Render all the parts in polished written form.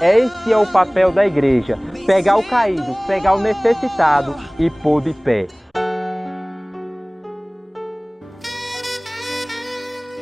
Esse é o papel da igreja: pegar o caído, pegar o necessitado e pôr de pé.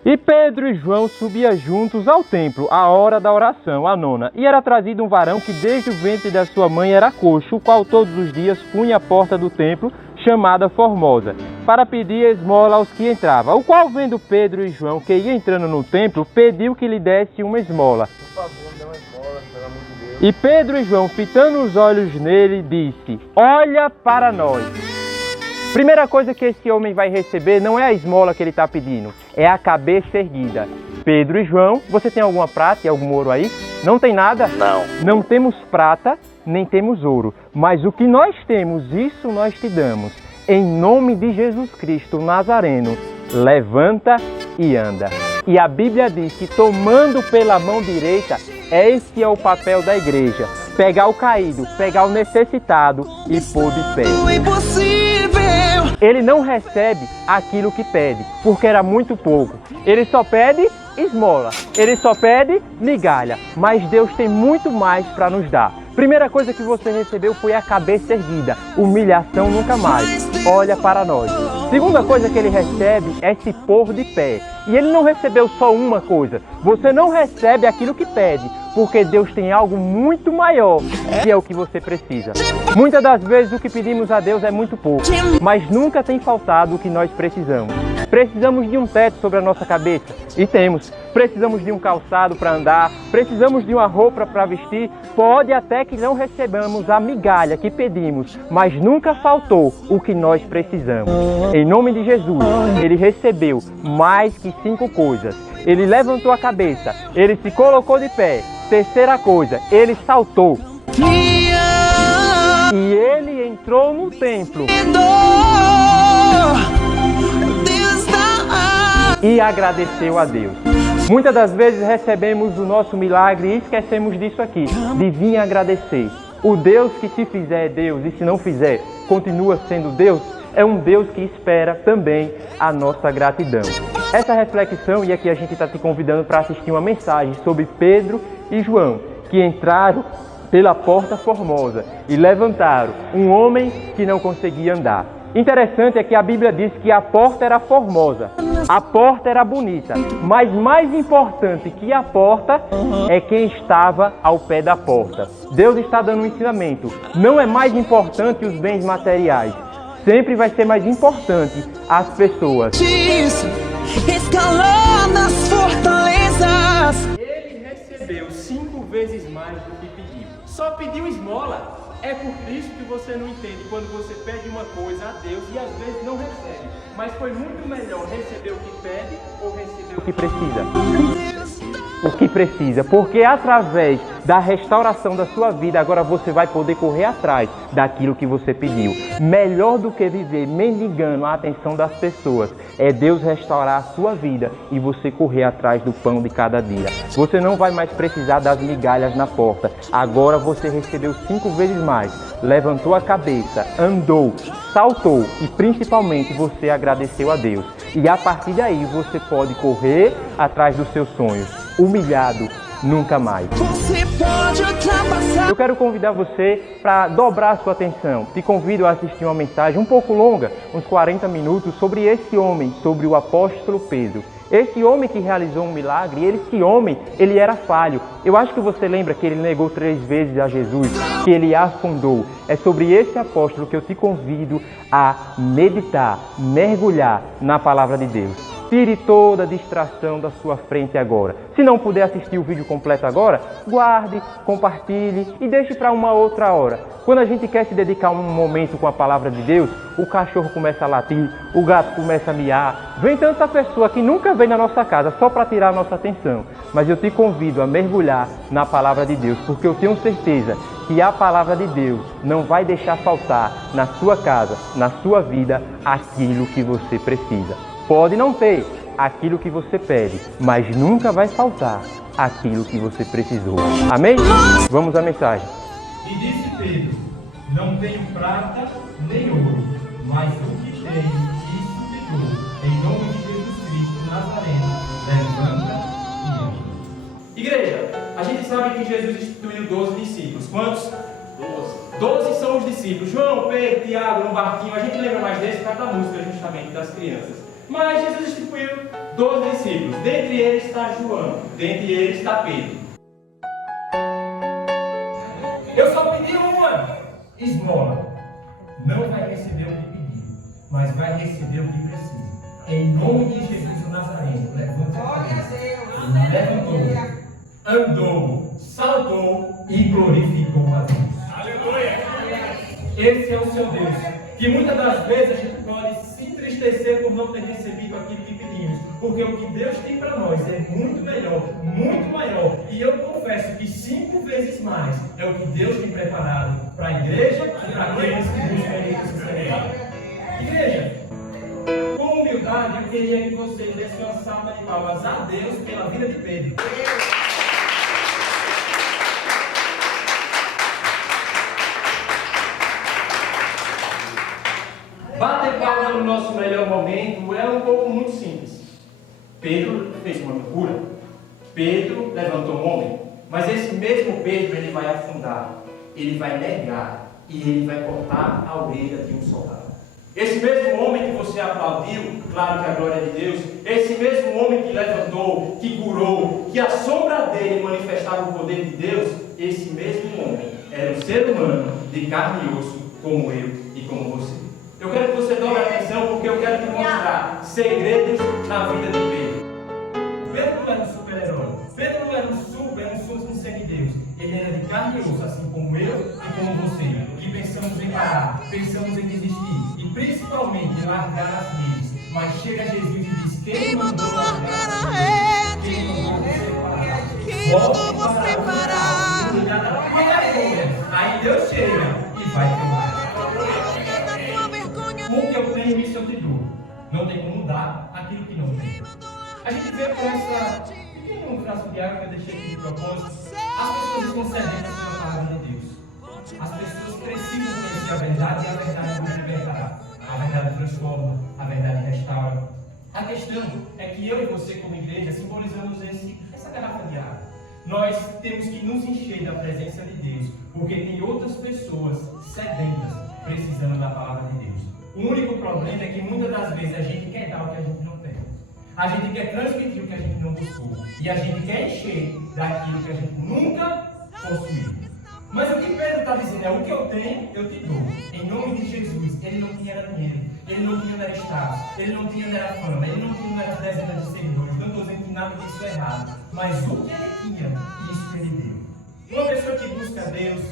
E Pedro e João subiam juntos ao templo, à hora da oração, a nona. E era trazido um varão que desde o ventre da sua mãe era coxo, o qual todos os dias punha à porta do templo, chamada Formosa, para pedir esmola aos que entravam. O qual, vendo Pedro e João que ia entrando no templo, pediu que lhe desse uma esmola. Por favor, me dê uma esmola, pelo amor de Deus. E Pedro e João, fitando os olhos nele, disse: olha para nós. Primeira coisa que esse homem vai receber não é a esmola que ele está pedindo, é a cabeça erguida. Pedro e João, você tem alguma prata e algum ouro aí? Não tem nada? Não. Não temos prata, nem temos ouro, mas o que nós temos, isso nós te damos. Em nome de Jesus Cristo Nazareno, levanta e anda. E a Bíblia diz que tomando pela mão direita, esse é o papel da igreja: pegar o caído, pegar o necessitado e pôr de pé. Ele não recebe aquilo que pede, porque era muito pouco. Ele só pede esmola, ele só pede migalha, mas Deus tem muito mais para nos dar. Primeira coisa que você recebeu foi a cabeça erguida, humilhação nunca mais. Olha para nós. Segunda coisa que ele recebe é se pôr de pé. E ele não recebeu só uma coisa. Você não recebe aquilo que pede, porque Deus tem algo muito maior, que é o que você precisa. Muitas das vezes o que pedimos a Deus é muito pouco, mas nunca tem faltado o que nós precisamos. Precisamos de um teto sobre a nossa cabeça, e temos. Precisamos de um calçado para andar, precisamos de uma roupa para vestir. Pode até que não recebamos a migalha que pedimos, mas nunca faltou o que nós precisamos. Em nome de Jesus, ele recebeu mais que 5 coisas. Ele levantou a cabeça, ele se colocou de pé. Terceira coisa, ele saltou. E ele entrou no templo. E agradeceu a Deus. Muitas das vezes recebemos o nosso milagre e esquecemos disso aqui, de vir agradecer. O Deus que se fizer é Deus, e se não fizer, continua sendo Deus. É um Deus que espera também a nossa gratidão. Essa reflexão, e aqui a gente está te convidando para assistir uma mensagem sobre Pedro e João, que entraram pela porta formosa e levantaram um homem que não conseguia andar. Interessante é que a Bíblia diz que a porta era formosa, a porta era bonita, mas mais importante que a porta é quem estava ao pé da porta. Deus está dando um ensinamento. Não é mais importante os bens materiais, sempre vai ser mais importante as pessoas. Escalou nas fortalezas. Ele recebeu 5 vezes mais do que pediu. Só pediu esmola. É por isso que você não entende quando você pede uma coisa a Deus e às vezes não recebe. Mas foi muito melhor receber o que pede ou receber o que precisa. O que precisa, porque através da restauração da sua vida, agora você vai poder correr atrás daquilo que você pediu. Melhor do que viver mendigando a atenção das pessoas, é Deus restaurar a sua vida e você correr atrás do pão de cada dia. Você não vai mais precisar das migalhas na porta. Agora você recebeu 5 vezes mais, levantou a cabeça, andou, saltou e principalmente você agradeceu a Deus. E a partir daí você pode correr atrás dos seus sonhos. Humilhado, nunca mais. Eu quero convidar você para dobrar a sua atenção. Te convido a assistir uma mensagem um pouco longa, uns 40 minutos, sobre esse homem, sobre o apóstolo Pedro. Esse homem que realizou um milagre, esse homem, ele era falho. Eu acho que você lembra que ele negou 3 vezes a Jesus, que ele afundou. É sobre esse apóstolo que eu te convido a meditar, mergulhar na palavra de Deus. Tire toda a distração da sua frente agora. Se não puder assistir o vídeo completo agora, guarde, compartilhe e deixe para uma outra hora. Quando a gente quer se dedicar um momento com a palavra de Deus, o cachorro começa a latir, o gato começa a miar. Vem tanta pessoa que nunca vem na nossa casa só para tirar a nossa atenção. Mas eu te convido a mergulhar na palavra de Deus, porque eu tenho certeza que a palavra de Deus não vai deixar faltar na sua casa, na sua vida, aquilo que você precisa. Pode não ter aquilo que você pede, mas nunca vai faltar aquilo que você precisou. Amém? Vamos à mensagem. E disse Pedro: não tenho prata nem ouro, mas o que tenho, isso te dou. Em nome de Jesus Cristo Nazareno, levanta e anda. Igreja, A gente sabe que Jesus instituiu 12 discípulos. Quantos? 12 são os discípulos. João, Pedro, Tiago, no barquinho. A gente lembra mais desse por causa da música, justamente, das crianças. Mas Jesus instituiu 12 discípulos. Dentre eles está João. Dentre eles está Pedro. Eu só pedi uma esmola. Não vai receber o que pediu, mas vai receber o que precisa. Em nome de Jesus o Nazareno, levante a cabeça. Levantou, andou, saltou e glorificou a Deus. Aleluia! Esse é o seu Deus. Que muitas das vezes a gente pode se entristecer por não ter recebido aquilo que pedimos, porque o que Deus tem para nós é muito melhor, muito maior. E eu confesso que 5 vezes mais é o que Deus tem preparado para a igreja e para aqueles que buscam Ele com sinceridade. Igreja, com humildade, eu queria que vocês dessem uma salva de palmas a Deus pela vida de Pedro. Bater palma no nosso melhor momento é um pouco muito simples. Pedro fez uma loucura. Pedro levantou um homem. Mas esse mesmo Pedro, ele vai afundar. Ele vai negar. E ele vai cortar a orelha de um soldado. Esse mesmo homem que você aplaudiu, claro que a glória é de Deus, esse mesmo homem que levantou, que curou, que a sombra dele manifestava o poder de Deus, esse mesmo homem era um ser humano de carne e osso, como eu e como você. Eu quero que você dobre a atenção, porque eu quero te mostrar segredos na vida de Pedro. Pedro não era um super-herói. Pedro não era um ser de Deus. Ele era de carne e osso, assim como eu e como você. Que pensamos em parar, pensamos em desistir. E principalmente largar as redes. Mas chega Jesus e diz: quem mandou largar as redes? Quem mandou você parar? Cuidar da tua vergonha. Aí Deus chega e vai te honrar. O que eu tenho, isso eu te dou. Não tem como dar aquilo que não tem. A gente vê com essa pequeno frasco de água que eu deixei aqui de propósito. As pessoas estão sedentas pela palavra de Deus. As pessoas precisam conhecer a verdade e a verdade nos libertará. A verdade transforma, a verdade restaura. A questão é que eu e você, como igreja, simbolizamos essa garrafa de água. Nós temos que nos encher da presença de Deus, porque tem outras pessoas sedentas precisando da palavra de Deus. O único problema é que muitas das vezes a gente quer dar o que a gente não tem. A gente quer transmitir o que a gente não buscou. E a gente quer encher daquilo que a gente nunca possuiu. Mas o que Pedro está dizendo é: o que eu tenho, eu te dou. Em nome de Jesus. Ele não tinha dinheiro, ele não tinha status, ele não tinha fama, ele não tinha dezenas de seguidores. Não estou dizendo que nada disso é errado. Mas o que ele tinha, isso ele deu. Uma pessoa que busca Deus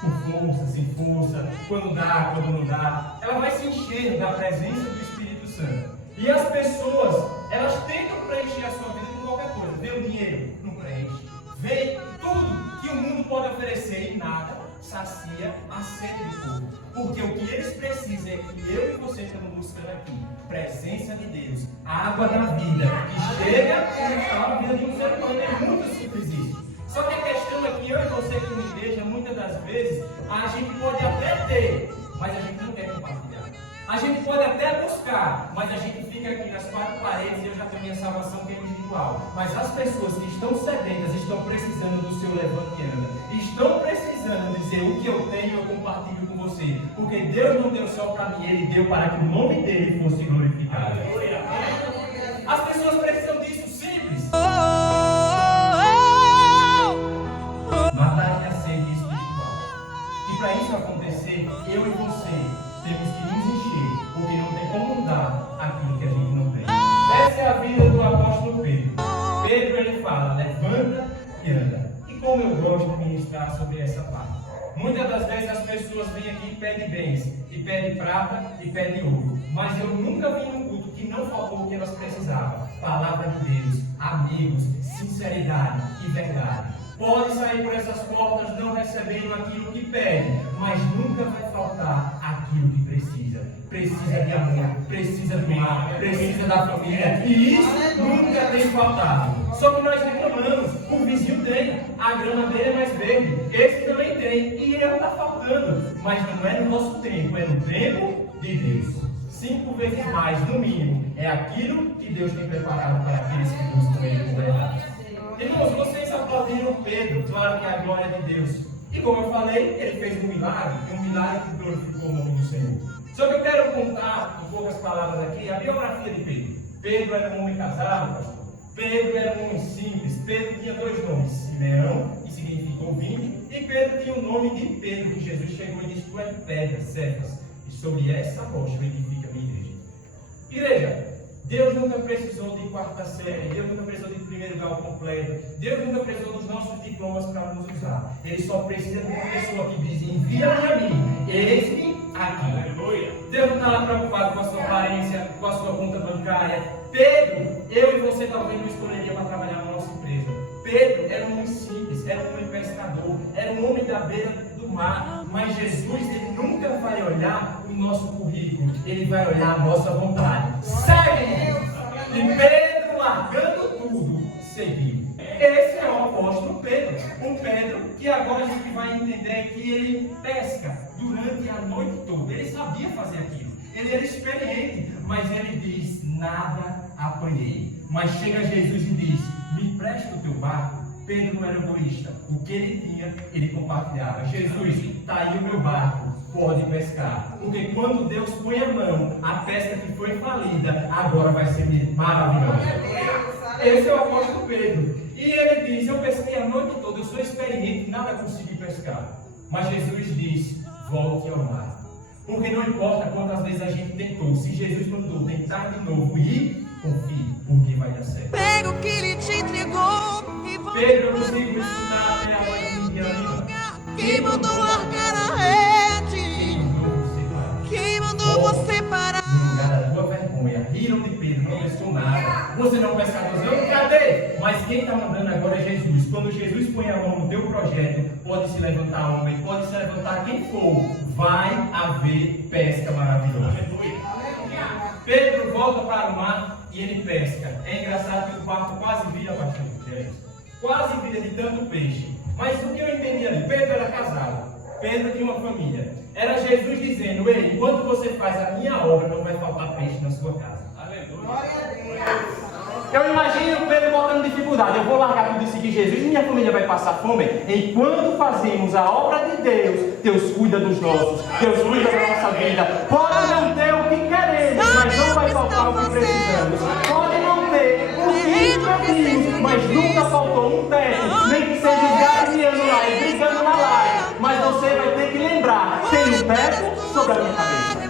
com força, sem força, quando dá, quando não dá, ela vai se encher da presença do Espírito Santo. E as pessoas, elas tentam preencher a sua vida com qualquer coisa. Vê o dinheiro, não preenche. Vê tudo que o mundo pode oferecer e nada sacia a sede do povo. Porque o que eles precisam é que eu e você estamos buscando aqui: presença de Deus, água da vida, que chega e restaura a vida de um ser humano. É muito simples isso. Só que a questão é que eu e você, como igreja, muitas das vezes, a gente pode até ter, mas a gente não quer compartilhar. A gente pode até buscar, mas a gente fica aqui nas 4 paredes e eu já tenho minha salvação que é individual. Mas as pessoas que estão sedentas estão precisando do seu levante e anda. Estão precisando dizer: o que eu tenho eu compartilho com você. Porque Deus não deu só para mim, Ele deu para que o nome dEle fosse glorificado. As pessoas precisam disso, simples. Matar a sede espiritual. E para isso acontecer, eu e você temos que nos encher, porque não tem como dar aquilo que a gente não tem. Essa é a vida do apóstolo Pedro. Pedro, ele fala: levanta e anda. E como eu gosto de ministrar sobre essa parte. Muitas das vezes as pessoas vêm aqui e pedem bens, e pedem prata, e pedem ouro. Mas eu nunca vi num culto que não faltou o que elas precisavam: palavra de Deus, amigos, sinceridade e verdade. Pode sair por essas portas não recebendo aquilo que pede, mas nunca vai faltar aquilo que precisa. Precisa de amor, precisa do lar, precisa da família. E isso nunca tem faltado. Só que nós reclamamos: o vizinho tem, a grama dele é mais verde, esse também tem, e ele não está faltando. Mas não é no nosso tempo, é no tempo de Deus. 5 vezes mais, no mínimo, é aquilo que Deus tem preparado para aqueles que buscam Ele com verdade. Irmãos, vocês aplaudiram Pedro, claro que é a glória de Deus. E como eu falei, ele fez um milagre que glorificou o nome do Senhor. Só que eu quero contar, em poucas palavras aqui, a biografia de Pedro. Pedro era um homem casado, pastor. Pedro era um homem simples. Pedro tinha dois nomes, Simeão, que significou vinho, e Pedro tinha o nome de Pedro, que Jesus chegou e disse: tu és pedra, Cefas, e sobre essa rocha eu edifico a minha igreja. Igreja, Deus nunca precisou de quarta série, Deus nunca precisou de primeiro grau completo, Deus nunca precisou dos nossos diplomas para nos usar. Ele só precisa de uma pessoa que diz: envia-me a mim, eis-me aqui. Aleluia. Deus não está lá preocupado com a sua aparência, com a sua conta bancária. Pedro, eu e você talvez não escolheria para trabalhar na nossa empresa. Pedro era um homem simples, era um homem pescador, era um homem da beira do mar. Mas Jesus, ele nunca vai olhar o nosso currículo, ele vai olhar a nossa vontade. Segue! E Pedro, largando tudo, seguiu. Esse é o apóstolo Pedro. Um Pedro que agora a gente vai entender que ele pesca durante a noite toda. Ele sabia fazer aquilo. Ele era experiente, mas ele diz: nada apanhei. Mas chega Jesus e diz: me empresta o teu barco. Pedro não era egoísta. O que ele tinha, ele compartilhava. Jesus, está aí o meu barco, pode pescar. Porque quando Deus põe a mão, a pesca que foi falida, agora vai ser maravilhosa. Esse é o apóstolo Pedro. E ele diz: eu pesquei a noite toda, eu sou experiente, nada consegui pescar. Mas Jesus diz: volte ao mar. Porque não importa quantas vezes a gente tentou, se Jesus mandou tentar de novo e confie, porque vai dar certo. Pega o que ele te entregou e volta. Pedro, eu consigo estudar até a hora de Indiana. Quem mandou largar a rede? Quem mandou você parar? No lugar da tua vergonha, riram de Pedro, não pescou nada. Você não é um pescadorzão? Cadê? Mas quem está mandando agora é Jesus. Quando Jesus põe a mão no teu projeto, pode se levantar homem, pode se levantar quem for, vai haver pesca maravilhosa. Pedro volta para o mar e ele pesca. É engraçado que o barco quase vira bastante. Quase vira de tanto peixe. Mas o que eu entendi ali? Pedro era casado. Pedro tinha uma família. Era Jesus dizendo: ei, enquanto você faz a minha obra, não vai faltar peixe na sua casa. Aleluia. Eu imagino Pedro botando dificuldade. Eu vou largar tudo e seguir Jesus e minha família vai passar fome. Enquanto fazemos a obra de Deus, Deus cuida dos nossos. Deus cuida da nossa vida. Pode não ter o que queremos, mas não vai faltar o que precisamos. Pode não ter o que pedimos, mas nunca faltou um teto. Nem que seja o gaviano lá e brigando na laje. Mas você vai ter que lembrar: tem um teto sobre a minha cabeça.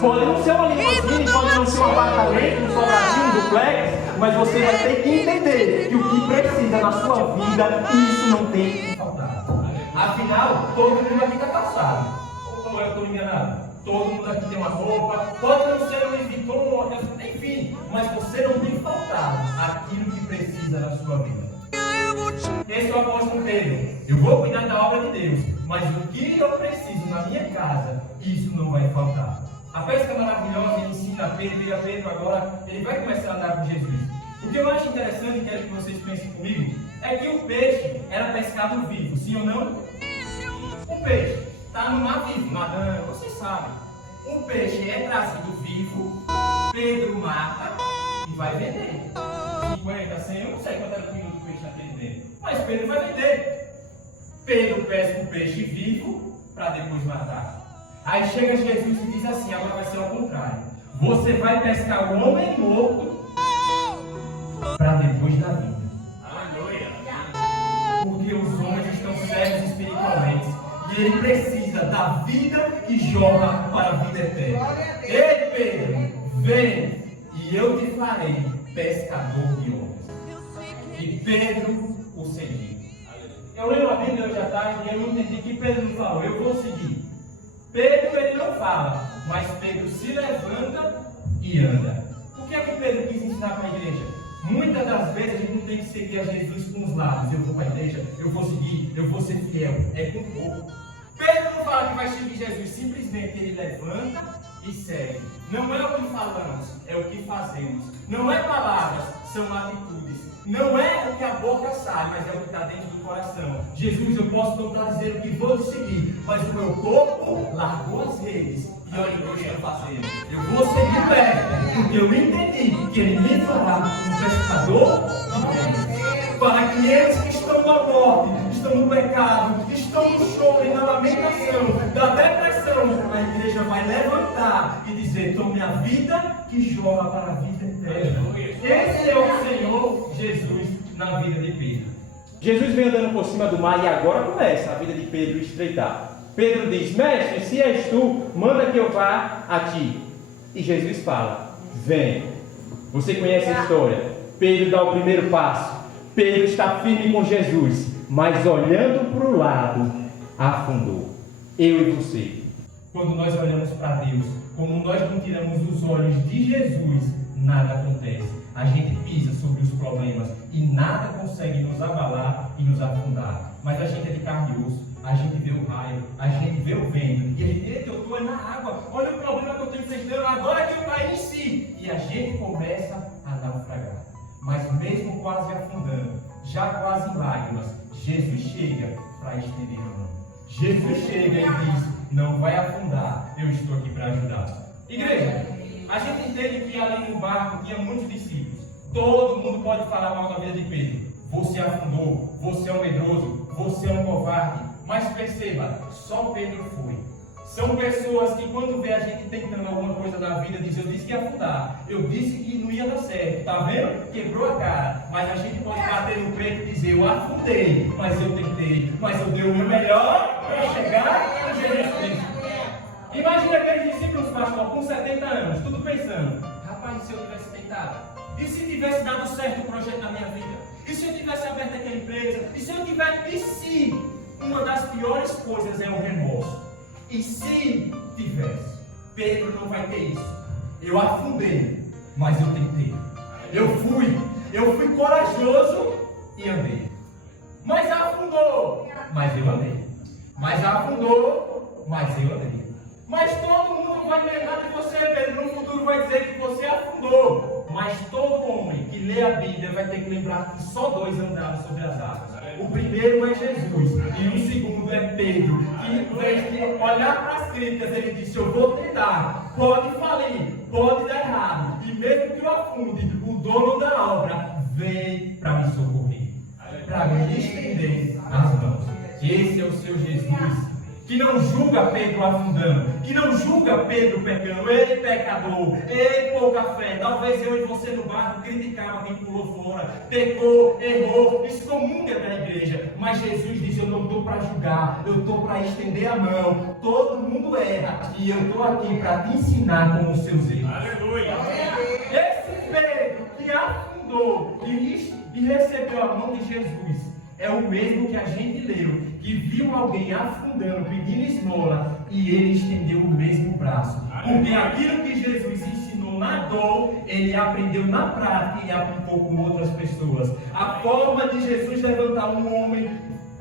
Pode não ser uma limusine, pode não ser um apartamento, um sobradinho, um duplex, mas você vai ter que entender que o que precisa na sua vida, isso não tem que faltar. Afinal, todo mundo aqui está calçado. Ou eu estou enganado? Todo mundo aqui tem uma roupa, pode não ser um Louis Vuitton, enfim, mas você não tem que faltar aquilo que precisa na sua vida. Esse é o apóstolo Pedro. Eu vou cuidar da obra de Deus, mas o que eu preciso na minha casa, isso não vai faltar. A pesca maravilhosa ensina a Pedro, e a Pedro agora ele vai começar a andar com Jesus. O que eu acho interessante e quero que vocês pensem comigo é que o peixe era pescado vivo, sim ou não? O peixe está no mar vivo, nadando, vocês sabem. O peixe é trazido vivo, Pedro mata e vai vender. 50, 100, eu não sei quanto era o quilo do peixe naquele tempo, mas Pedro vai vender. Pedro pesca o peixe vivo para depois matar. Aí chega Jesus e diz assim: agora vai ser ao contrário. Você vai pescar o homem morto para depois da vida. Aleluia. Porque os homens estão cegos espiritualmente e ele precisa da vida que joga para a vida eterna. Ei, Pedro, vem e eu te farei pescador de homens. E Pedro o seguiu. Eu leio a Bíblia hoje à tarde e eu entendi que Pedro não falou: eu vou seguir. Pedro, ele não fala, mas Pedro se levanta e anda. O que é que Pedro quis ensinar para a igreja? Muitas das vezes a gente não tem que seguir a Jesus com os lábios. Eu vou para a igreja, eu vou seguir, eu vou ser fiel. É com pouco. Pedro não fala que vai seguir Jesus, simplesmente ele levanta e segue. Não é o que falamos, é o que fazemos. Não é palavras, são atitudes. Não é o que a boca sai, mas é o que está dentro do coração. Jesus, eu posso não estar dizendo que vou te seguir, mas o meu corpo largou as redes. E olha o que eu estou fazendo. Eu vou seguir perto, porque eu entendi que ele me fará um pescador de homens. para que eles que estão na morte, estão no pecado, estão no choro e na lamentação, da depressão, a igreja vai levantar e dizer: tome a vida que jorra para a vida eterna. Esse é o Senhor Jesus na vida de Pedro. Jesus vem andando por cima do mar e agora começa a vida de Pedro estreitar. Pedro diz: mestre, se és tu, manda que eu vá a ti. E Jesus fala: vem. Você conhece a história. Pedro dá o primeiro passo. Pedro está firme com Jesus, mas olhando para o lado, afundou. Eu e você. Quando nós olhamos para Deus, quando nós não tiramos os olhos de Jesus, nada acontece. A gente pisa sobre os problemas e nada consegue nos abalar e nos afundar. Mas a gente é de carne e osso. A gente vê o raio, a gente vê o vento, e a gente, eita, eu estou na água, olha o problema que eu tenho enfrentando, agora que eu caí em si. E a gente começa a naufragar. Mas mesmo quase afundando, já quase em lágrimas, Jesus chega para estender a mão. Jesus chega e diz: não vai afundar, eu estou aqui para ajudar. Igreja, a gente entende que ali no barco tinha muitos discípulos. Todo mundo pode falar mal da vida de Pedro. Você afundou, você é um medroso, você é um covarde. Mas perceba, só Pedro foi. São pessoas que quando vê a gente tentando alguma coisa na vida, dizem: eu disse que ia afundar, eu disse que não ia dar certo, tá vendo? Quebrou a cara. Mas a gente pode bater no peito e dizer: eu afundei, mas eu tentei, mas eu dei o meu melhor para chegar em Jesus Cristo. Imagina aqueles discípulos, pastor, com 70 anos, tudo pensando: rapaz, se eu tivesse tentado? E se tivesse dado certo o projeto na minha vida? E se eu tivesse aberto aquela empresa? E se eu tivesse... E se? Uma das piores coisas é o remorso. E se tivesse? Pedro não vai ter isso. Eu afundei, mas eu tentei. Eu fui corajoso e andei. Mas afundou, mas eu andei. Mas afundou, mas eu andei. Mas todo mundo vai lembrar de você, Pedro. No futuro vai dizer que você afundou. Mas todo homem que lê a Bíblia vai ter que lembrar que só dois andaram sobre as águas. O primeiro é Jesus e o segundo é Pedro, que em vez de olhar para as críticas, ele disse: eu vou tentar, pode falir, pode dar errado, e mesmo que eu afunde, o dono da obra vem para me socorrer, para me estender as mãos. Esse é o seu Jesus, que não julga Pedro afundando, que não julga Pedro pecando. Ei, pecador, ei, pouca fé. Talvez eu e você no barco criticava quem pulou fora, pecou, errou, isso comum é da igreja. Mas Jesus diz: eu não estou para julgar, eu estou para estender a mão. Todo mundo erra e eu estou aqui para te ensinar como os seus erros. Aleluia! Esse Pedro que afundou e recebeu a mão de Jesus é o mesmo que a gente leu, que viu alguém afundando, pedindo esmola, e ele estendeu o mesmo braço. Porque aquilo que Jesus ensinou na dor, ele aprendeu na prática e aplicou com outras pessoas. A forma de Jesus levantar um homem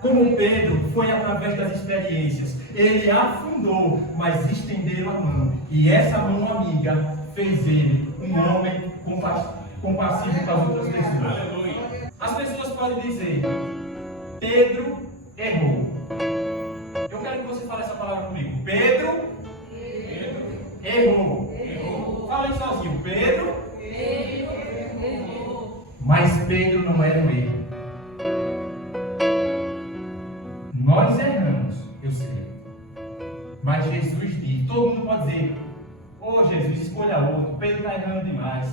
como Pedro foi através das experiências. Ele afundou, mas estendeu a mão. E essa mão amiga fez ele um homem compassivo para as outras pessoas. As pessoas podem dizer: Pedro errou. Eu quero que você fale essa palavra comigo. Pedro errou. Fala aí sozinho. Pedro errou. Mas Pedro não era o erro. Nós erramos, eu sei. Mas Jesus diz: todo mundo pode dizer: ô Jesus, escolha outro. Pedro está errando demais.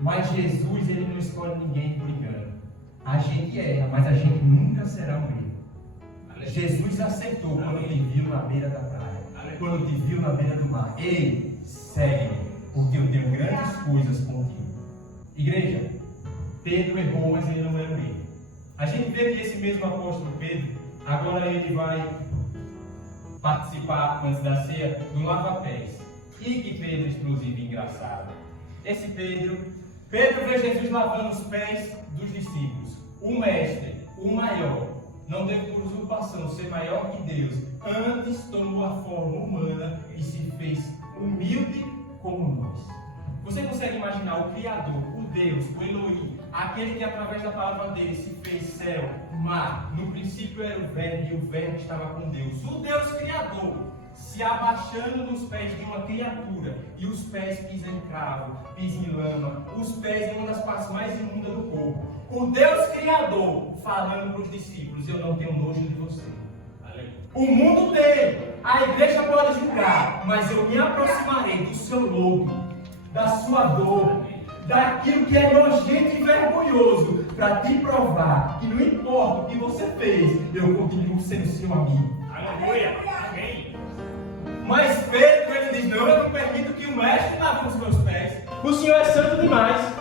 Mas Jesus, ele não escolhe ninguém por engano. A gente erra, mas a gente nunca será um erro. Jesus aceitou quando te viu na beira da praia, quando te viu na beira do mar. Ei, segue-me, porque eu tenho grandes coisas contigo. Igreja, Pedro errou, mas ele não era um erro. A gente vê que esse mesmo apóstolo Pedro, agora ele vai participar antes da ceia do lava-pés. E que Pedro explosivo e engraçado. Esse Pedro vê Jesus lavando os pés dos discípulos. O mestre, o maior, não teve por usurpação ser maior que Deus. Antes tomou a forma humana e se fez humilde como nós. Você consegue imaginar o Criador, o Deus, o Elohim, aquele que através da palavra dele se fez céu, mar. No princípio era o Verbo e o Verbo estava com Deus. O Deus Criador se abaixando nos pés de uma criatura, e os pés pisam em cravo, pisam em lama, os pés em uma das partes mais imundas do corpo. O Deus Criador falando para os discípulos: eu não tenho nojo de você. O mundo tem, a igreja pode julgar, mas eu me aproximarei do seu lodo, da sua dor, daquilo que é nojento e vergonhoso, para te provar que não importa o que você fez, eu continuo sendo seu amigo. Aleluia! Amém! Mas Pedro, ele diz: não, eu não permito que o mestre lave os meus pés. O Senhor é santo demais.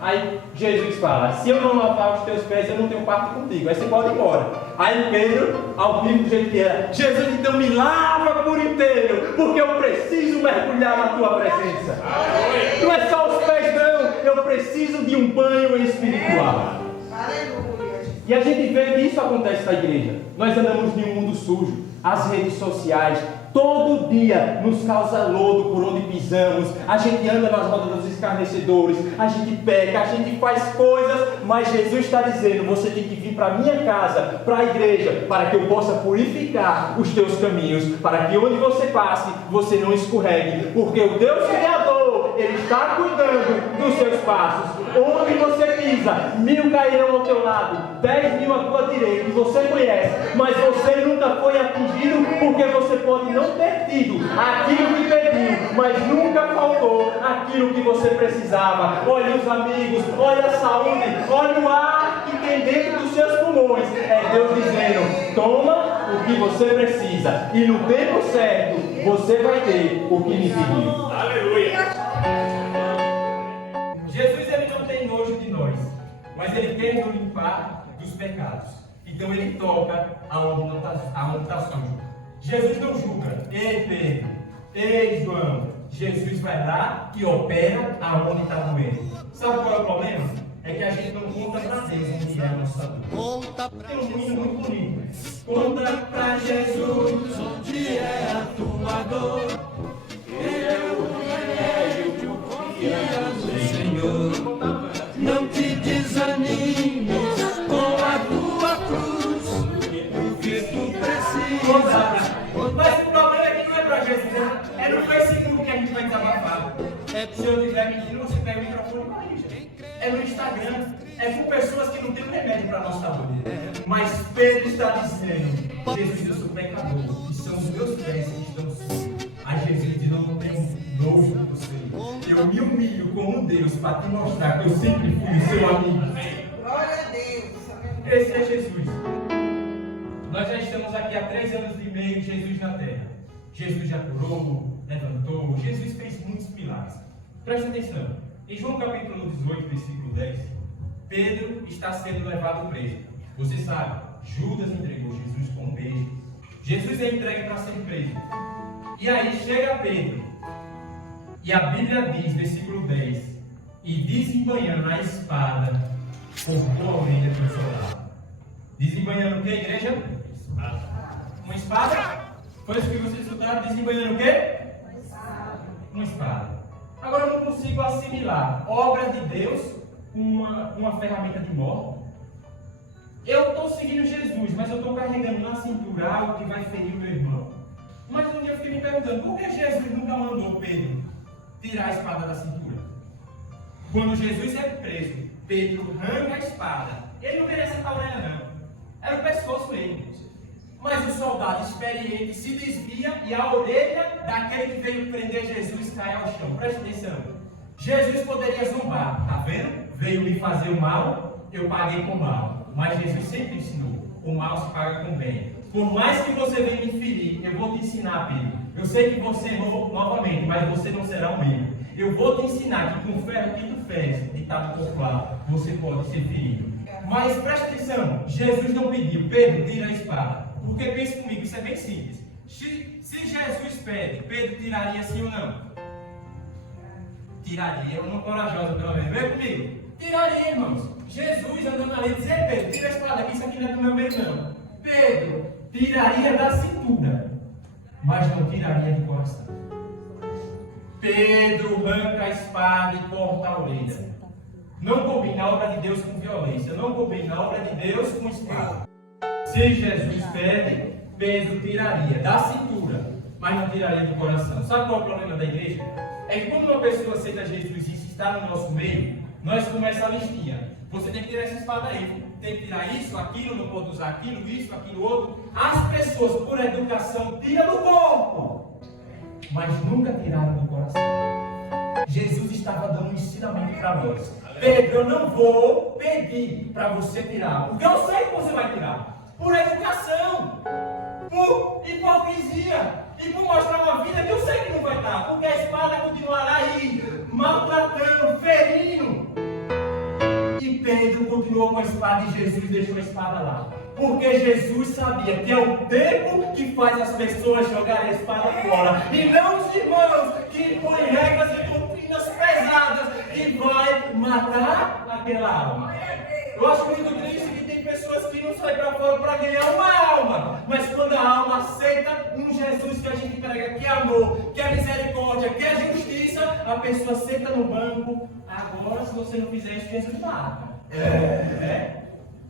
Aí Jesus fala: se eu não lavar os teus pés, eu não tenho parte contigo. Aí você pode ir embora. Aí Pedro, ao vivo do jeito que era: Jesus, então me lava por inteiro, porque eu preciso mergulhar na tua presença. Não é só os pés, não. Eu preciso de um banho espiritual. E a gente vê que isso acontece na igreja. Nós andamos em um mundo sujo. As redes sociais, todo dia nos causa lodo por onde pisamos. A gente anda nas rodas dos escarnecedores, a gente peca, a gente faz coisas, mas Jesus está dizendo: você tem que vir para a minha casa, para a igreja, para que eu possa purificar os teus caminhos, para que onde você passe, você não escorregue, porque o Deus Criador, Ele está cuidando dos seus passos. Onde você pisa, 1000 cairão ao teu lado, 10.000 à tua direita, e você conhece, mas você nunca foi atingido, porque você pode não ter tido aquilo que pediu, mas nunca faltou aquilo que você precisava. Olha os amigos, olha a saúde, olha o ar que tem dentro dos seus pulmões. É Deus dizendo: toma o que você precisa, e no tempo certo você vai ter o que me pediu. Aleluia! Jesus, ele não tem nojo de nós, mas ele quer nos limpar dos pecados. Então ele toca aonde está sujo. Jesus não julga: ei Pedro, ei João. Jesus vai lá e opera aonde está doendo. Sabe qual é o problema? É que a gente não conta para Deus onde é a nossa dor. Tem um hino muito bonito: conta para Jesus onde é a tua dor. Eu remédio confiando no Senhor. Não te desanimes com a tua cruz, o que tu precisa. Mas o problema é que não é para Jesus, é no Facebook que a gente vai desabafar. Se eu tiver mentindo, você pega o microfone e corrige. É no Instagram, é com pessoas que não têm remédio para a nossa dor. Mas Pedro está dizendo: Jesus, eu sou pecador, e são os meus pés que estão sujos. Aí Jesus diz: eu não tenho nojo de você. Eu me humilho como um Deus para te mostrar que eu sempre fui seu amigo. Glória a Deus. Esse é Jesus. Nós já estamos aqui há 3 anos e meio, Jesus na terra. Jesus já curou, levantou, Jesus fez muitos milagres. Presta atenção. Em João capítulo 18, versículo 10, Pedro está sendo levado preso. Você sabe, Judas entregou Jesus com um beijo. Jesus é entregue para ser preso. E aí chega Pedro. E a Bíblia diz, versículo 10, e desembanhando a espada, cortou a orelha do soldado. Desembanhando o que, igreja? Uma espada? Foi isso que vocês escutaram? Desembanhando o quê? Uma espada. Agora eu não consigo assimilar obra de Deus com uma ferramenta de morte. Eu estou seguindo Jesus, mas eu estou carregando na cintura algo que vai ferir o meu irmão. Mas um dia eu fiquei me perguntando: por que Jesus nunca mandou Pedro tirar a espada da cintura? Quando Jesus é preso, Pedro arranca a espada. Ele não queria acertar a orelha, não. Era o pescoço dele. Mas o soldado experiente se desvia e a orelha daquele que veio prender Jesus cai ao chão. Preste atenção. Jesus poderia zombar. Tá vendo? Veio me fazer o mal, eu paguei com mal. Mas Jesus sempre ensinou: o mal se paga com bem. Por mais que você venha me ferir, eu vou te ensinar, Pedro. Eu sei que você errou novamente, mas você não será um erro. Eu vou te ensinar que com o ferro que tu fez, ditado por Flávio, você pode ser ferido. Mas preste atenção, Jesus não pediu: Pedro, tira a espada. Porque pense comigo, isso é bem simples. Se Jesus pede, Pedro tiraria sim ou não? Tiraria, uma corajosa pelo menos. Vem comigo. Tiraria, irmãos. Jesus andando ali dizia: Pedro, tira a espada aqui, isso aqui não é do meu meio não. Pedro tiraria da cintura, mas não tiraria do coração. Pedro arranca a espada e corta a orelha. Não combina a obra de Deus com violência, não combina a obra de Deus com espada. Se Jesus pede, Pedro tiraria da cintura, mas não tiraria do coração. Sabe qual é o problema da igreja? É que quando uma pessoa aceita Jesus e está no nosso meio, nós começamos a listinha. Você tem que tirar essa espada aí. Tem que tirar isso, aquilo, não pode usar aquilo, isso, aquilo, outro. As pessoas, por educação, tiram do corpo, mas nunca tiraram do coração. Jesus estava dando um ensinamento para nós. Pedro, eu não vou pedir para você tirar, porque eu sei que você vai tirar. Por educação, por hipocrisia e por mostrar uma vida que eu sei que não vai dar, porque a espada continuará aí, maltratando, ferindo. E Pedro continuou com a espada e Jesus deixou a espada lá. Porque Jesus sabia que é o tempo que faz as pessoas jogarem a espada fora. E não os irmãos que impõem regras e doutrinas pesadas que vai matar aquela alma. Eu acho muito triste que tem pessoas que não saem para fora para ganhar uma alma. Mas quando a alma aceita um Jesus que a gente prega, que é amor, que é misericórdia, que é justiça, a pessoa senta no banco. Agora, se você não fizer isso, Jesus mata.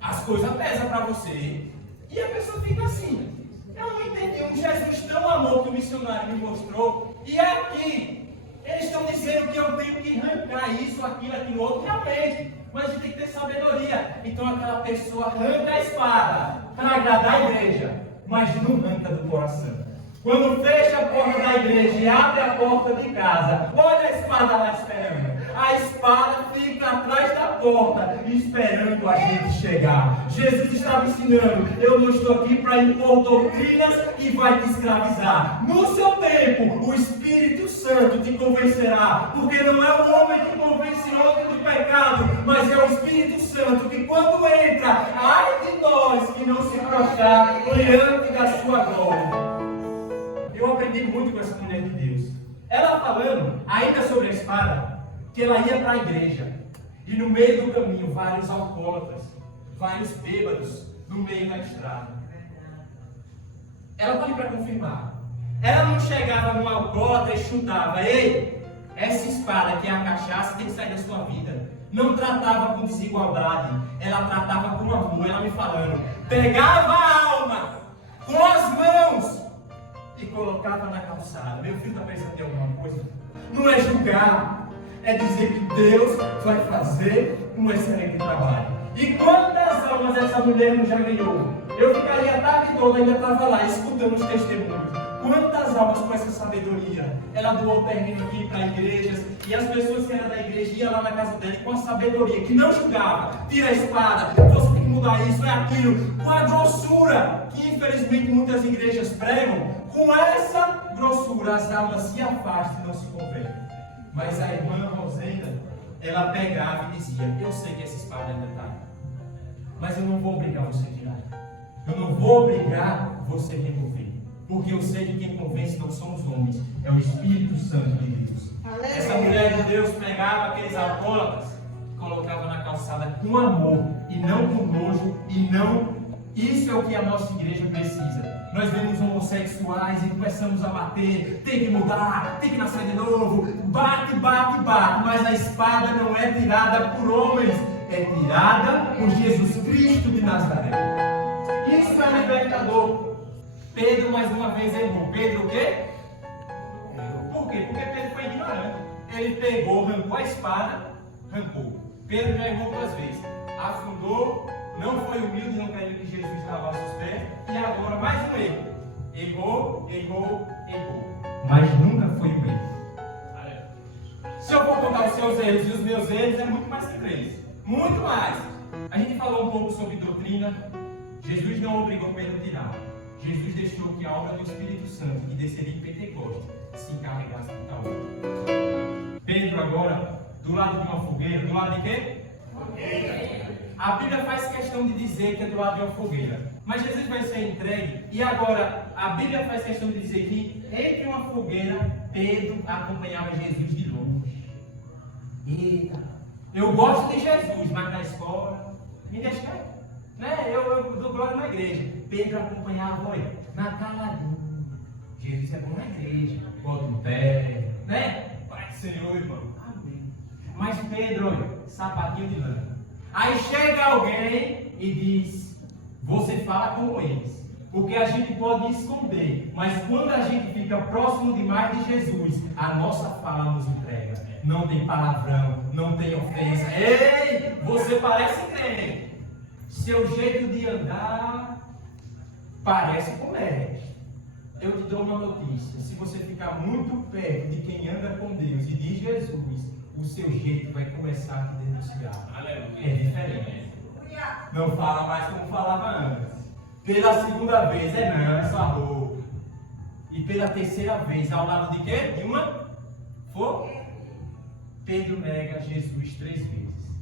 As coisas pesam para você. E a pessoa fica assim. Eu não entendi um Jesus tão amor que o missionário me mostrou. E é aqui. Eles estão dizendo que eu tenho que arrancar isso, aquilo, outro. Realmente. Mas a gente tem que ter sabedoria. Então aquela pessoa arranca a espada para agradar a igreja. Mas não arranca do coração. Quando fecha a porta da igreja e abre a porta de casa, olha a espada lá esperando. A espada fica atrás da porta, esperando a gente chegar. Jesus estava ensinando, eu não estou aqui para impor doutrinas que vai te escravizar. No seu tempo, o Espírito Santo te convencerá, porque não é o homem que convence outro do pecado, mas é o Espírito Santo que quando entra, ai de nós que não se prostrar diante da sua glória. Eu aprendi muito com essa mulher de Deus. Ela falando ainda sobre a espada, que ela ia para a igreja. E no meio do caminho, vários alcoólatras, vários bêbados no meio da estrada. Ela está ali para confirmar. Ela não chegava num alcoólatra e chutava: ei, essa espada que é a cachaça tem que sair da sua vida. Não tratava com desigualdade, ela tratava com amor. Ela me falando, pegava a alma com as mãos e colocava na calçada. Meu filho está pensando em alguma coisa? Não é julgar, é dizer que Deus vai fazer um excelente trabalho. E quantas almas essa mulher não já ganhou? Eu ficaria a tarde toda, ainda estava lá escutando os testemunhos. Quantas almas com essa sabedoria? Ela doou o terreno aqui para igrejas, e as pessoas que eram da igreja iam lá na casa dela com a sabedoria, que não julgava, tira a espada, você tem que mudar isso, é aquilo, com a grossura que infelizmente muitas igrejas pregam. Com essa grossura as almas se afastam e não se convertem. Mas a irmã Rosenda, ela pegava e dizia: eu sei que essa espada ainda está, mas eu não vou obrigar você a tirar. Eu não vou obrigar você a remover. Porque eu sei que quem convence não são os homens, é o Espírito Santo de Deus. Aleluia. Essa mulher de Deus pegava aqueles alcoólatras, colocava na calçada com amor e não com nojo, e não. Isso é o que a nossa igreja precisa. Nós vemos homossexuais e começamos a bater, tem que mudar, tem que nascer de novo, bate, bate, bate, mas a espada não é tirada por homens, é tirada por Jesus Cristo de Nazaré. Isso é libertador. Pedro mais uma vez errou. Pedro o quê? Por quê? Porque Pedro foi ignorante. Ele pegou, arrancou a espada, arrancou. Pedro já errou duas vezes. Afundou, não foi humilde, não queria que Jesus lavasse os pés. E agora mais um erro. Errou, errou, errou. Mas nunca foi um erro. Se eu for contar os seus erros e os meus erros, é muito mais que 3. Muito mais. A gente falou um pouco sobre doutrina. Jesus não obrigou Pedro a tirar. Jesus deixou que a obra do Espírito Santo, que desceria em Pentecostes, se encarregasse de tal obra. Pedro agora, do lado de uma fogueira, do lado de quê? Fogueira. A Bíblia faz questão de dizer que é do lado de uma fogueira. Mas Jesus vai ser entregue, e agora a Bíblia faz questão de dizer que entre uma fogueira, Pedro acompanhava Jesus de longe. Eita! Eu gosto de Jesus, mas na escola, me deixa quieto. Né? Eu dou glória na igreja. Pedro acompanhava, olha, na caladinha. Jesus é bom na igreja, bota um pé, né? Pai do Senhor, irmão. Amém. Mas Pedro, olha, sapatinho de lã. Aí chega alguém e diz: você fala como eles. Porque a gente pode esconder, mas quando a gente fica próximo demais de Jesus, a nossa fala nos entrega. Não tem palavrão, não tem ofensa. Ei, você parece crente. Seu jeito de andar parece comédia. Eu te dou uma notícia: se você ficar muito perto de quem anda com Deus e de Jesus, o seu jeito vai começar a te denunciar. É diferente. Não fala mais como falava antes. Pela segunda vez, não, é só roupa. E pela terceira vez, ao lado de quê? De uma fogo. Pedro nega Jesus 3 vezes.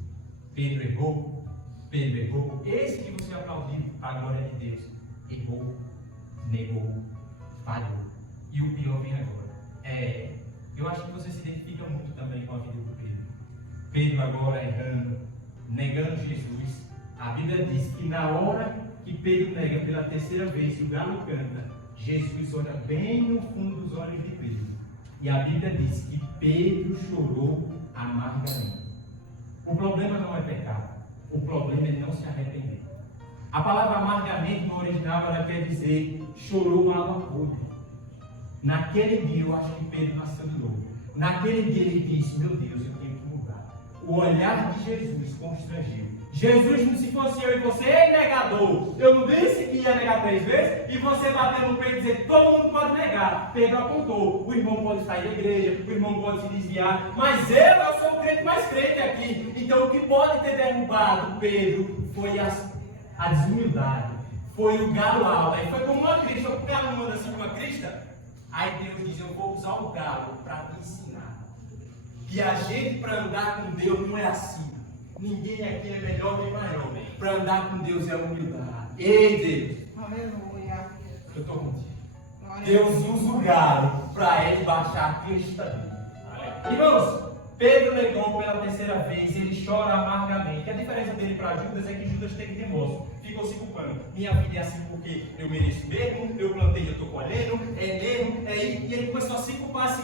Pedro errou. Pedro errou. Esse que você aplaudiu, a glória de Deus, errou, negou, falhou. E o pior vem agora. Eu acho que você se identifica muito também com a vida do Pedro. Pedro agora errando, negando Jesus. A Bíblia diz que na hora que Pedro nega pela terceira vez e o galo canta, Jesus olha bem no fundo dos olhos de Pedro. E a Bíblia diz que Pedro chorou amargamente. O problema não é pecado. O problema é não se arrepender. A palavra amargamente no original ela quer dizer chorou água podre. Naquele dia eu acho que Pedro nasceu de novo. Naquele dia ele disse: meu Deus, eu tenho que mudar. O olhar de Jesus constrangeu. Jesus, se fosse eu e você, ei negador, eu não disse que ia negar 3 vezes, e você bateu no peito e dizer que todo mundo pode negar. Pedro apontou: o irmão pode sair da igreja, o irmão pode se desviar, mas eu sou o crente mais crente aqui. Então o que pode ter derrubado Pedro foi a desumildade, foi o galo alto. Aí foi como uma crista, o galo manda assim uma crista. Aí Deus diz: eu vou usar o galo para te ensinar que a gente para andar com Deus não é assim. Ninguém aqui é melhor nem maior. Para andar com Deus é humildade. Ei, Deus. Aleluia. Eu estou contigo. Deus usa o galo para ele baixar a crista dele. Irmãos, Pedro negou pela terceira vez. Ele chora amargamente. A diferença dele para Judas é que Judas teve remorso. Ficou se culpando. Minha vida é assim porque eu mereço mesmo. Eu plantei, eu estou colhendo. É mesmo. E ele começou a se culpar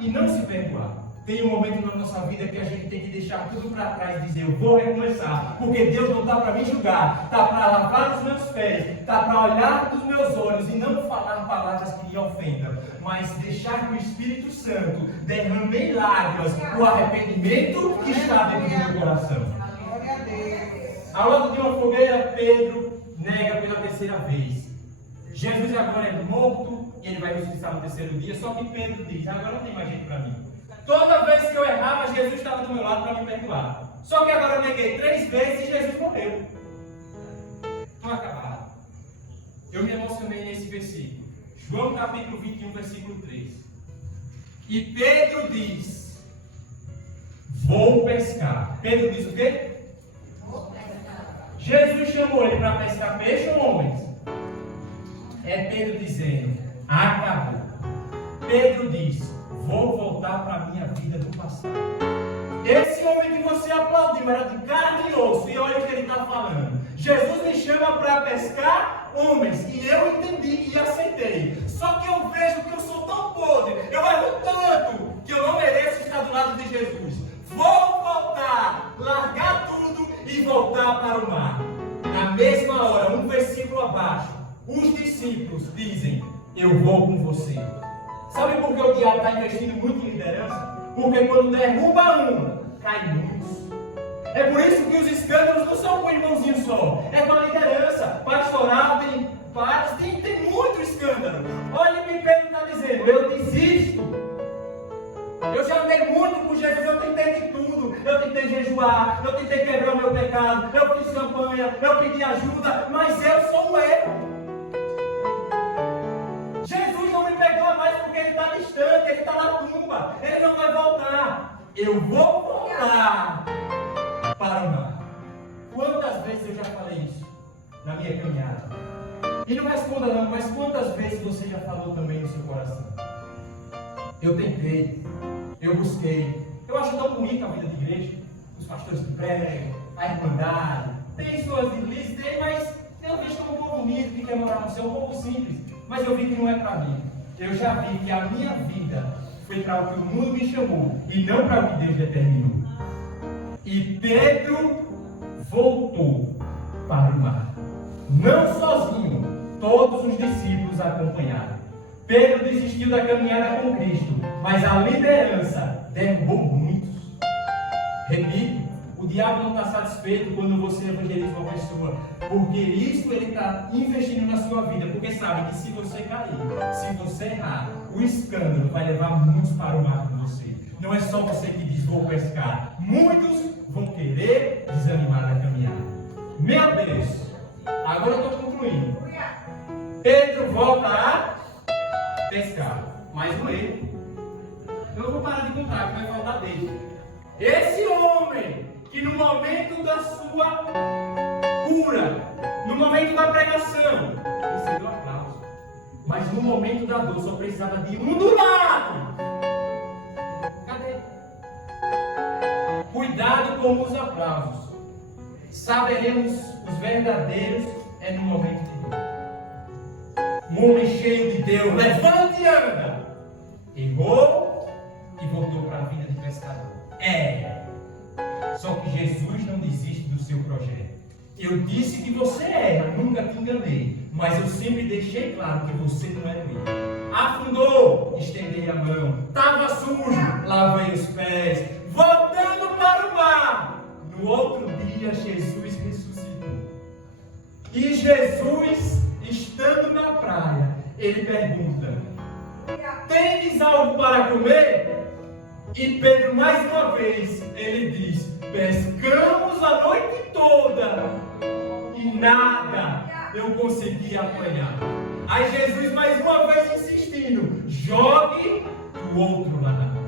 e não se perdoar. Tem um momento na nossa vida que a gente tem que deixar tudo para trás e dizer: eu vou recomeçar, porque Deus não está para me julgar, está para lavar os meus pés, está para olhar dos meus olhos e não falar palavras que lhe ofendam, mas deixar que o Espírito Santo derrame em lágrimas o arrependimento que está dentro do meu coração. Glória a Deus. Ao lado de uma fogueira, Pedro nega pela terceira vez. Jesus agora é morto e ele vai ressuscitar no terceiro dia, só que Pedro diz: agora não tem mais jeito para mim. Toda vez que eu errava, Jesus estava do meu lado para me perdoar. Só que agora eu neguei 3 vezes e Jesus morreu. Estou acabado. Eu me emocionei nesse versículo. João capítulo 21, versículo 3. E Pedro diz: vou pescar. Pedro diz o quê? Vou pescar. Jesus chamou ele para pescar peixe ou homens? É Pedro dizendo: acabou. Pedro diz: vou voltar para a minha vida do passado. Esse homem que você aplaudiu era de carne e osso. E olha o que ele está falando. Jesus me chama para pescar homens. E eu entendi e aceitei. Só que eu vejo que eu sou tão podre. Eu erro tanto que eu não mereço estar do lado de Jesus. Vou voltar, largar tudo e voltar para o mar. Na mesma hora, um versículo abaixo, os discípulos dizem: eu vou com você. Sabe por que o diabo está investindo muito em liderança? Porque quando derruba um, cai muitos. É por isso que os escândalos não são com um irmãozinho só. É com a liderança. Pastoral tem vários, tem muito escândalo. Olha o que Pedro está dizendo: eu desisto. Eu já andei muito com Jesus, eu tentei de tudo. Eu tentei jejuar, eu tentei quebrar o meu pecado, eu fiz campanha, eu pedi ajuda, mas eu sou o erro. Jesus não me perdoa mais porque ele está distante, ele está na tumba, ele não vai voltar. Eu vou voltar para o mar. Quantas vezes eu já falei isso na minha caminhada? E não responda não, mas quantas vezes você já falou também no seu coração? Eu tentei, eu busquei. Eu acho tão bonita a vida de igreja, os pastores que pregam, a irmandade. Tem suas igrejas, tem, mas eu vejo como um povo humilde que quer morar no céu, um povo simples. Mas eu vi que não é para mim. Eu já vi que a minha vida foi para o que o mundo me chamou e não para o que Deus determinou. E Pedro voltou para o mar. Não sozinho, todos os discípulos acompanharam. Pedro desistiu da caminhada com Cristo, mas a liderança derrubou muitos. Repito, o diabo não está satisfeito quando você evangeliza uma pessoa, porque isso ele está investindo na sua vida, porque sabe que se você cair, se você errar, o escândalo vai levar muitos para o mar com você. Não é só você que diz vou pescar, muitos vão querer desanimar da caminhada. Meu Deus, agora eu estou concluindo. Pedro volta a pescar, mais um erro. Eu não vou parar de contar, que vai faltar dele. Esse homem que no momento da sua cura, no momento da pregação, recebeu aplauso, mas no momento da dor só precisava de um do lado. Cadê? Cuidado com os aplausos. Saberemos os verdadeiros é no momento de dor. Um homem cheio de Deus, levante e anda. Errou e voltou para a vida de pescador. Só que Jesus não desiste do seu projeto. Eu disse que você erra, nunca te enganei, mas eu sempre deixei claro que você não era ele. Afundou, estendei a mão. Estava sujo, lavei os pés. Voltando para o mar. No outro dia, Jesus ressuscitou. E Jesus, estando na praia, ele pergunta: tendes algo para comer? E Pedro, mais uma vez, ele diz: pescamos a noite toda e nada eu consegui apanhar. Aí Jesus, mais uma vez, insistindo: jogue do outro lado.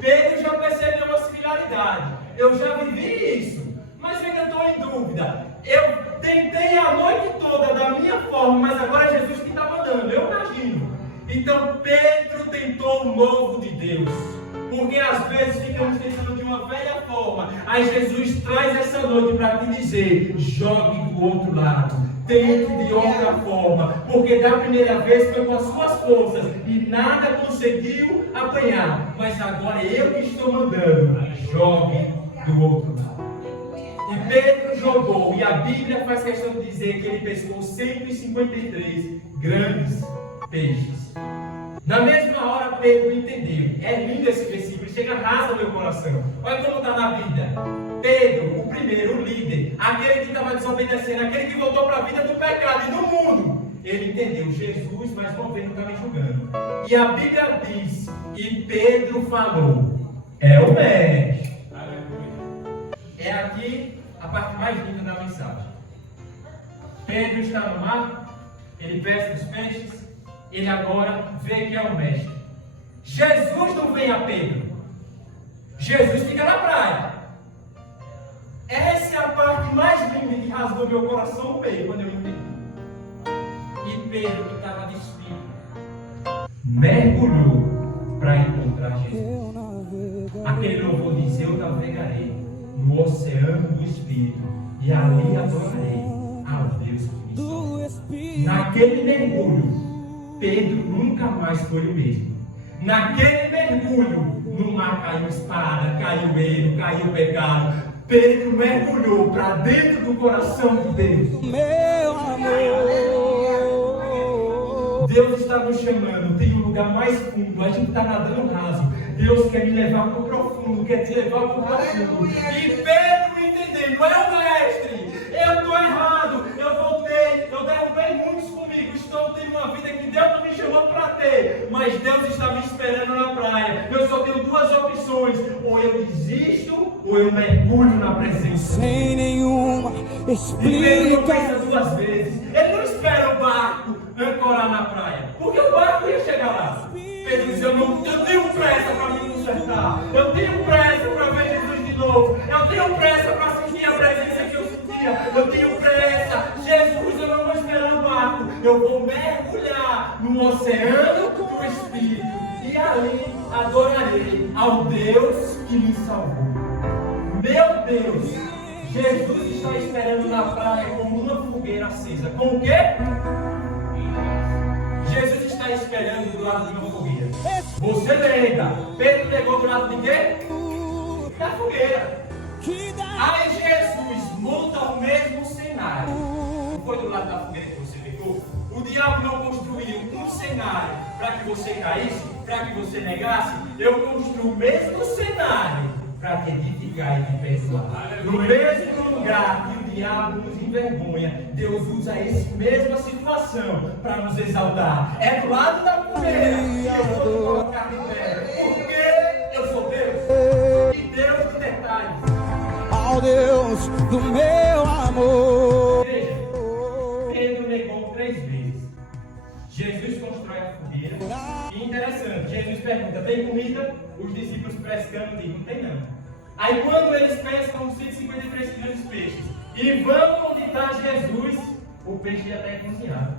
Pedro já percebeu uma similaridade. Eu já vivi isso, mas eu ainda estou em dúvida. Eu tentei a noite toda da minha forma, mas agora é Jesus que está mandando, eu imagino. Então Pedro tentou o novo de Deus. Porque às vezes ficamos pensando de uma velha forma. Aí Jesus traz essa noite para te dizer: jogue do outro lado, tente de outra forma. Porque da primeira vez foi com as suas forças e nada conseguiu apanhar. Mas agora eu que estou mandando: jogue do outro lado. E Pedro jogou, e a Bíblia faz questão de dizer que ele pescou 153 grandes peixes. Na mesma hora Pedro entendeu. É lindo esse versículo, chega a rasgar meu coração. Olha como está na Bíblia. Pedro, o primeiro, o líder, aquele que estava desobedecendo, aquele que voltou para a vida do pecado e do mundo, ele entendeu. Jesus, mais uma vez, não está me julgando. E a Bíblia diz: e Pedro falou: é o mestre. É aqui a parte mais linda da mensagem. Pedro está no mar, ele pesca os peixes. Ele agora vê que é o mestre. Jesus não vem a Pedro. Jesus fica na praia. Essa é a parte mais linda que rasgou meu coração no meio quando eu entendi. E Pedro, que estava despido, mergulhou para encontrar Jesus. Aquele louvor diz: eu navegarei no oceano do Espírito e ali adorarei ao Deus que me salvou. Naquele mergulho, Pedro nunca mais foi o mesmo. Naquele mergulho, no mar caiu espada, caiu erro, caiu pecado. Pedro mergulhou para dentro do coração de Deus. Meu amor, Deus está nos chamando. Tem um lugar mais fundo. A gente está nadando raso. Deus quer me levar para o profundo, quer te levar para o profundo. E Pedro entendendo: é o mestre. Eu estou errado. Eu voltei. Eu derrubei muitos comigo. Estou tendo uma vida que Deus não me chamou para ter. Mas Deus está me esperando na praia. Eu só tenho duas opções: ou eu desisto, ou eu mergulho na presença. Sem nenhuma explicação. E Pedro não pensa duas vezes. Ele não espera o barco ancorar na praia, porque o barco ia chegar lá. Pedro diz: eu tenho pressa para me consertar. Eu tenho pressa para ver Jesus de novo. Eu tenho pressa para sentir a presença que eu sentia. Eu tenho pressa. Jesus, eu não vou esperar o barco. Eu vou mergulhar no oceano do Espírito. E ali adorarei ao Deus que me salvou. Meu Deus, Jesus está esperando na praia como uma fogueira acesa. Com o quê? Jesus está esperando do lado de uma fogueira. Você lembra? Pedro pegou do lado de quê? Da fogueira. Aí Jesus monta o mesmo cenário. Não foi do lado da fogueira que você pegou? diabo não construiu um cenário para que você caísse, para que você negasse. Eu construo o mesmo cenário para te edificar e te perdoar. No mesmo lugar que o diabo nos envergonha, Deus usa essa mesma situação para nos exaltar. É do lado da fogueira que eu vou te colocar de pé. Porque eu sou Deus. E Deus de detalhes. Ó Deus do meu amor. Veja, Pedro negou 3 vezes. Jesus constrói a fogueira. E interessante, Jesus pergunta: tem comida? Os discípulos pescando dizem: não tem não. Aí quando eles pescam 153 quilos de peixes e vão onde está Jesus, o peixe já está cozinhado.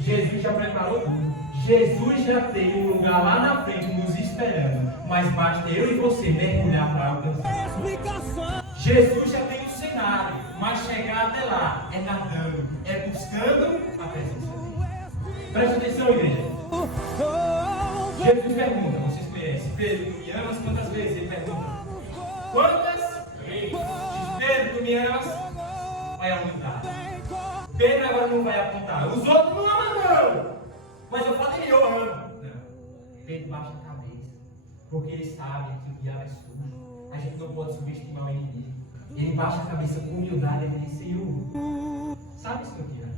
Jesus já preparou tudo. Jesus já tem um lugar lá na frente nos esperando. Mas basta eu e você mergulhar para alcançar. Jesus já tem o cenário, mas chegar até lá é nadando, é buscando a presença dele. Presta atenção, igreja. Jesus pergunta, vocês conhecem, Pedro, tu me amas? Quantas vezes? Ele pergunta. Quantas vezes? Pedro, tu me amas? Vai apontar. Pedro agora não vai apontar. Os outros não amam, não. Mas eu falei, eu amo. Não. Pedro baixa a cabeça. Porque ele sabe que o diabo é sujo. A gente não pode subestimar o inimigo. Ele baixa a cabeça com humildade e diz: Senhor, sabe isso que eu quero?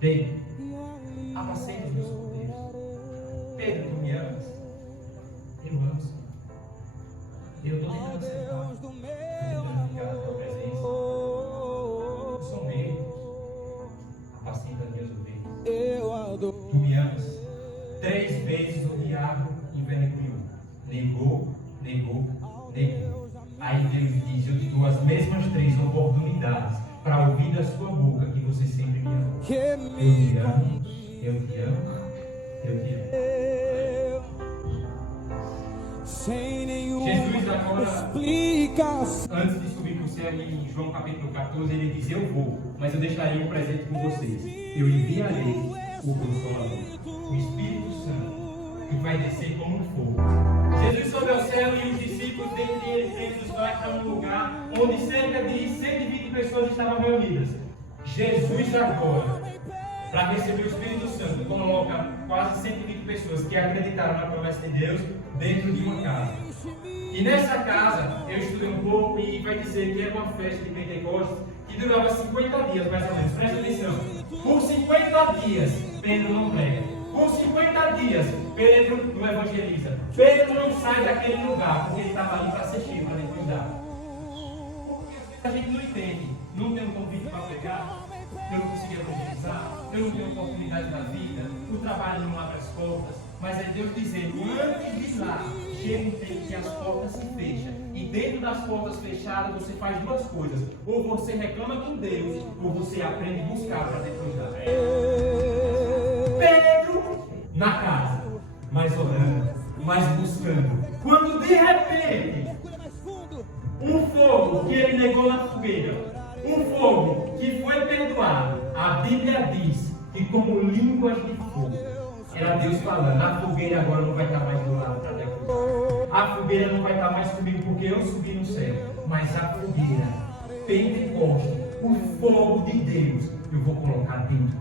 Pedro, apacenta os meus cordeiros. Pedro, tu me amas? Eu amo, Senhor. Eu estou tentando aceitar. Estou tentando ficar na tua presença. Eu sou meu. Apacenta as minhas ovelhas. Tu me amas? 3 vezes o diabo envergonhou. Negou. Aí Deus diz: eu te dou as mesmas 3 oportunidades para ouvir da sua boca que você sempre me amou. Eu te amo, eu te amo, eu te amo. Jesus agora, antes de subir para o céu, em João capítulo 14, ele diz: eu vou, mas eu deixarei um presente com vocês. Eu enviarei o Consolador, o Espírito Santo, que vai descer como um fogo. Jesus sobe ao céu e os discípulos, dentre eles, vai para um lugar onde cerca de 120 pessoas estavam reunidas. Jesus agora, para receber o Espírito Santo, coloca quase 120 pessoas que acreditaram na promessa de Deus dentro de uma casa. E nessa casa, eu estudei um pouco e vai dizer que era uma festa de Pentecostes que durava 50 dias, mais ou menos. Presta atenção. Por 50 dias, Pedro não prega. Por 50 dias, Pedro não evangeliza. Pedro não sai daquele lugar, porque ele estava ali para ser cheio, para cuidar. A gente não entende. Não tem um convite para pregar, eu não consigo evangelizar, eu não tenho oportunidade na vida, o trabalho não abre as portas. Mas é Deus dizendo: antes de lá, chega um tempo que as portas se fecham. E dentro das portas fechadas, você faz 2 coisas. Ou você reclama com Deus, ou você aprende a buscar para depois dar. Pedro na casa, mas orando, mas buscando. Quando de repente, um fogo que ele negou na fogueira, um fogo que foi perdoado, a Bíblia diz que como línguas de fogo, era Deus falando: a fogueira agora não vai estar mais do lado para depois. A fogueira não vai estar mais comigo porque eu subi no céu. Mas a fogueira, Pentecostes, o fogo de Deus, eu vou colocar dentro.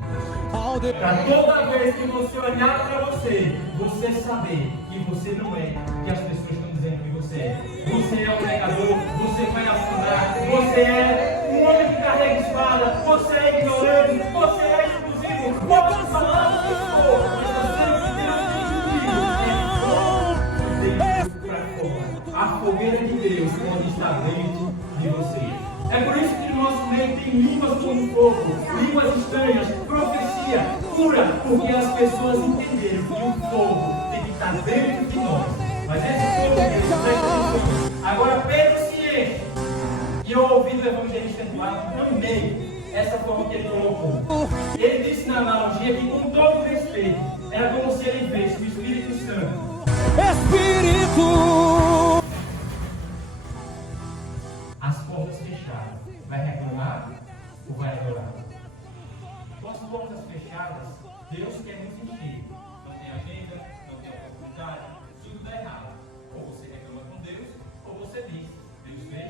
Para toda vez que você olhar para você, você saber que você não é o que as pessoas estão dizendo que você é. Você é um pregador, você vai afundar, você é um homem que carrega espada, você é ignorante, você é exclusivo, pode falar o que for. A fogueira de Deus onde está dentro de você. É por isso que no nosso meio tem línguas como fogo, línguas estranhas, profecia, cura, porque as pessoas entenderam que o fogo tem que estar dentro de nós. Mas esse fogo, agora Pedro se enche. E eu ouvi do evangelista Eduardo também essa forma que ele colocou. Ele disse na analogia que, com todo respeito, era como se ele visse o Espírito Santo. As portas fechadas. Vai reclamar ou vai adorar? Com as portas fechadas, Deus quer nos encher. Não tem agenda, não tem oportunidade, tudo dá errado. Ou você reclama com Deus, ou você diz: Deus fez,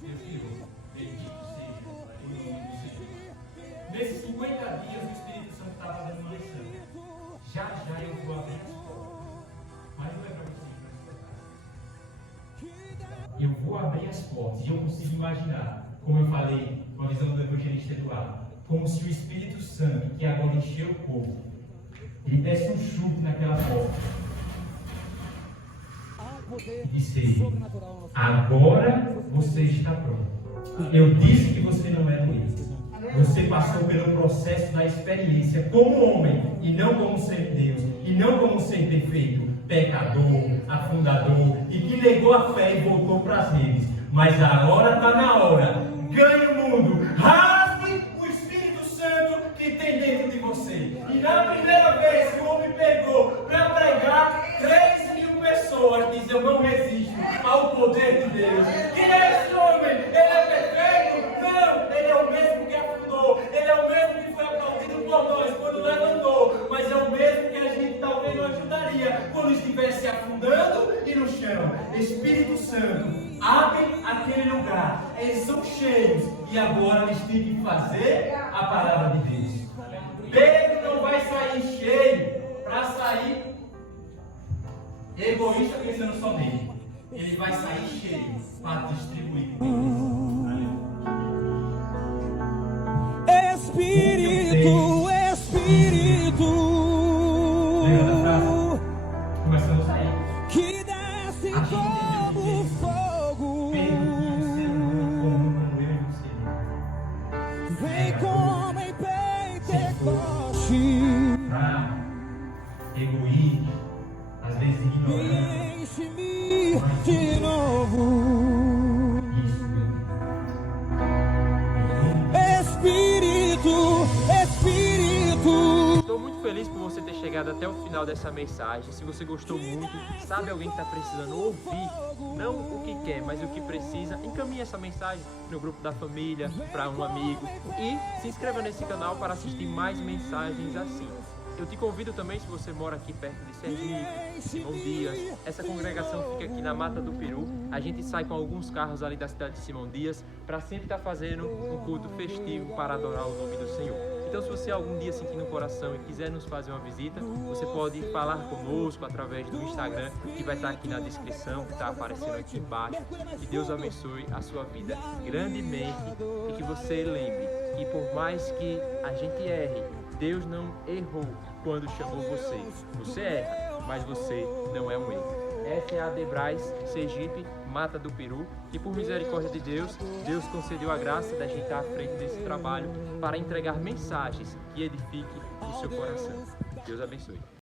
Deus tirou. Bendito seja o nome do Senhor. Nesses 50 dias, o Espírito Santo está fazendo uma Já eu vou abrir as portas. Mas não é para você. Eu vou abrir as portas e eu consigo imaginar, como eu falei, uma visão do evangelista Eduardo, como se o Espírito Santo, que agora encheu o povo, ele desse um chute naquela porta e disse: agora você está pronto. Eu disse que você não é doente. Você passou pelo processo da experiência como homem e não como ser Deus, e não como ser perfeito, pecador, afundador, e que negou a fé e voltou para as redes. Mas agora está na hora. Ganhe o mundo. Rasgue o Espírito Santo que tem dentro de você. E na primeira vez que o homem pegou para pregar, 3.000 pessoas dizem: eu não resisto ao poder de Deus. Quem é esse homem? Ele é perfeito? Não, ele é o mesmo que afundou. Ele é o mesmo que foi aplaudido por nós quando levantou. Mas é o mesmo que a gente talvez não ajudaria quando estivesse afundando e no chão. Espírito Santo, abre aquele lugar. Eles são cheios e agora eles têm que fazer a palavra de Deus. Pedro não vai sair cheio para sair egoísta pensando só nele. Ele vai sair cheio para distribuir. Espírito, Espírito, Começando a sair. que desce como fogo, vem como em Pentecoste, Egoísta, às vezes ignorante. enche-me de novo. Espírito, Espírito. Estou muito feliz por você ter chegado até o final dessa mensagem. Se você gostou muito, sabe alguém que está precisando ouvir, não o que quer, mas o que precisa, encaminhe essa mensagem no grupo da família, para um amigo e se inscreva nesse canal para assistir mais mensagens assim. Eu te convido também, se você mora aqui perto de Sergipe, Simão Dias, essa congregação fica aqui na Mata do Peru. A gente sai com alguns carros ali da cidade de Simão Dias para sempre estar fazendo um culto festivo para adorar o nome do Senhor. Então, se você algum dia sentir no coração e quiser nos fazer uma visita, você pode falar conosco através do Instagram, que vai estar aqui na descrição, que está aparecendo aqui embaixo. Que Deus abençoe a sua vida grandemente e que você lembre que por mais que a gente erre, Deus não errou quando chamou você. Você erra, mas você não é um erro. Essa é a Debrais Sergipe, Mata do Peru, e por misericórdia de Deus, Deus concedeu a graça da gente estar à frente desse trabalho para entregar mensagens que edifiquem o seu coração. Deus abençoe.